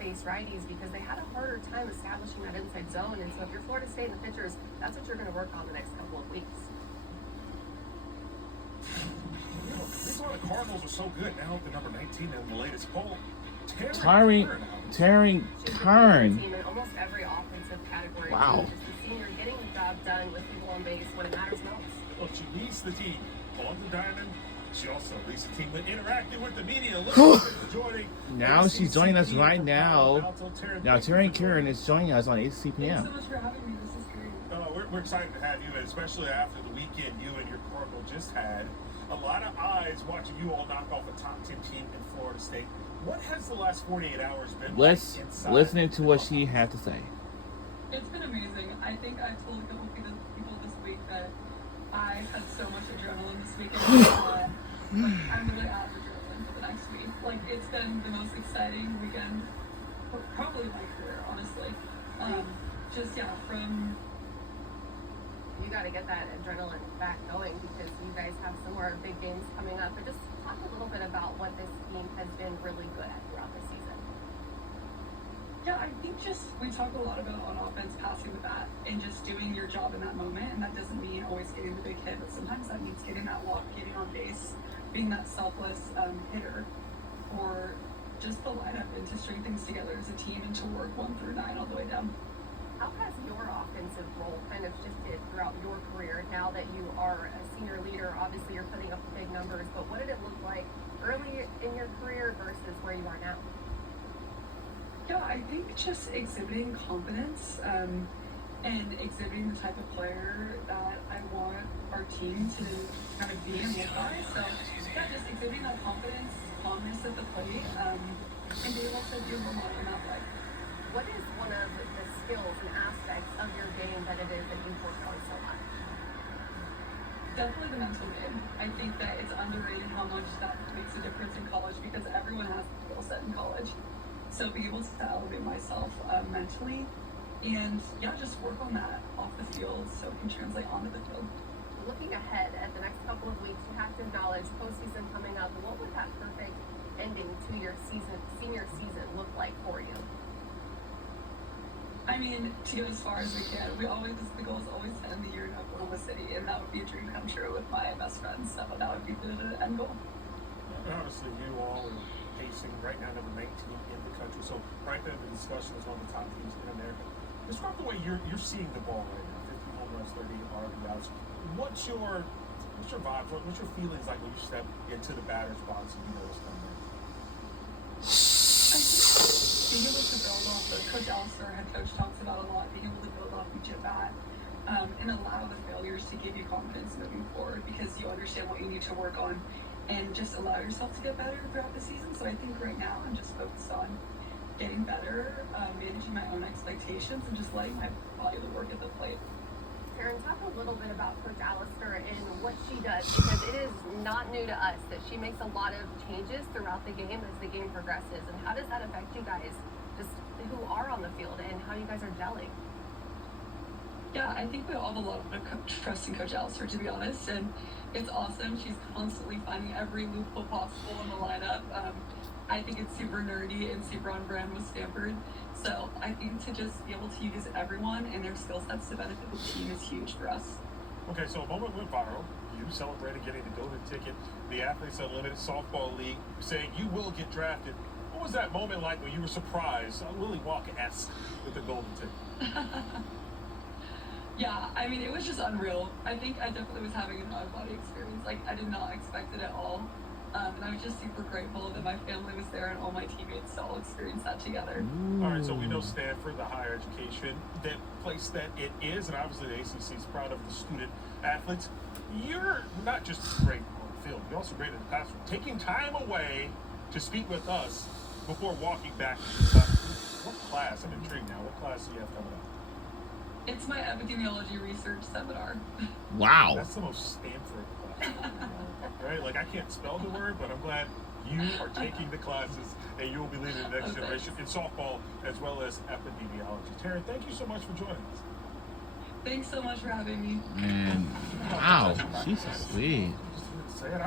face righties because they had a harder time establishing that inside zone. And so if you're Florida State and the pitchers, that's what you're going to work on the next couple of weeks. This is why the Cardinals are so good now at the number 19 in the latest poll. Taryn She's Kern. the team in almost every offensive category. Wow. She's the senior getting the job done with people on base when it matters most. Well, she leads the team on the diamond. She also leads the team with interacting with the media. Joining Now she's joining us right now. Now Taryn Karen. Kern is joining us on Thanks so ACPM. much for having me. This is great. We're excited to have you, and especially after the weekend you and your Cardinal just had. A lot of eyes watching you all knock off a top 10 team in Florida State. What has the last 48 hours been Let's like inside listen to the what clubhouse? she had to say. It's been amazing. I think I've told a couple people this week that I had so much adrenaline this weekend. I'm really out of adrenaline for the next week. Like, it's been the most exciting weekend, probably of my career, honestly. From You got to get that adrenaline back going because you guys have some more big games coming up. But just talk a little bit about what this team has been really good at throughout the season. Yeah, I think we talk a lot about on offense passing the bat and just doing your job in that moment, and that doesn't mean always getting the big hit, but sometimes that means getting that walk, getting on base, being that selfless hitter, or just the lineup and to string things together as a team and to work 1 through 9 all the way down. How has your offensive role kind of shifted throughout your career now that you are a senior leader? Obviously, you're putting up big numbers, but what did it look like early in your career versus where you are now? Yeah, I think just exhibiting confidence and exhibiting the type of player that I want our team to kind of be and look by. So, yeah, just exhibiting that confidence, calmness at the plate, and being able to do more in that way. What is one of the skills and aspects of your game that it is that you've worked on so much? Definitely the mental game. I think that it's underrated how much that makes a difference in college because everyone has a skill set in college. So being able to elevate myself mentally and just work on that off the field so it can translate onto the field. Looking ahead at the next couple of weeks, you have to acknowledge postseason coming up. What would that perfect ending to your senior season look like for you? I mean, to go as far as we can. The goal is always to end the year in Oklahoma City, and that would be a dream come true with my best friends. So that would be the end goal. Honestly, you all are pacing right now number 19 in the country. So right there, the discussion is one of the top teams in America. Describe the way you're seeing the ball right now. 50 home runs, 30 RBIs. What's your vibes? What's your feelings like when you step into the batter's box and you know what's coming? Being able to build off the Coach Alistair, head coach, talks about a lot, being able to build off each at bat and allow the failures to give you confidence moving forward because you understand what you need to work on and just allow yourself to get better throughout the season. So I think right now I'm just focused on getting better, managing my own expectations, and just letting my body work at the plate. Taryn, talk a little bit about Coach Alistair and what she does because it is not new to us that she makes a lot of changes throughout the game as the game progresses. And how does that affect you guys, just who are on the field and how you guys are gelling? Yeah, I think we all have a lot of trust in Coach Alistair, to be honest, and it's awesome. She's constantly finding every loophole possible in the lineup. I think it's super nerdy and super on brand with Stanford. So I think to just be able to use everyone and their skill sets to benefit the team is huge for us. Okay, so a moment went viral. You celebrated getting the golden ticket, the Athletes Unlimited Softball League, saying you will get drafted. What was that moment like when you were surprised, Willie Walker-esque, with the golden ticket? Yeah, I mean, it was just unreal. I think I definitely was having an out-of-body experience. Like, I did not expect it at all. And I was just super grateful that my family was there and all my teammates all experienced that together. All right, so we know Stanford, the higher education, that place that it is, and obviously the ACC is proud of the student athletes. You're not just great on the field, you're also great in the classroom. Taking time away to speak with us before walking back to the class. What class? I'm intrigued now. What class do you have coming up? It's my epidemiology research seminar. Wow. That's the most Stanford class. Right? Like, I can't spell the word, but I'm glad you are taking the classes and you will be leading the next generation in softball as well as epidemiology. Taryn, thank you so much for joining us. Thanks so much for having me. Man, wow. Jesus, sweet. Just say it out.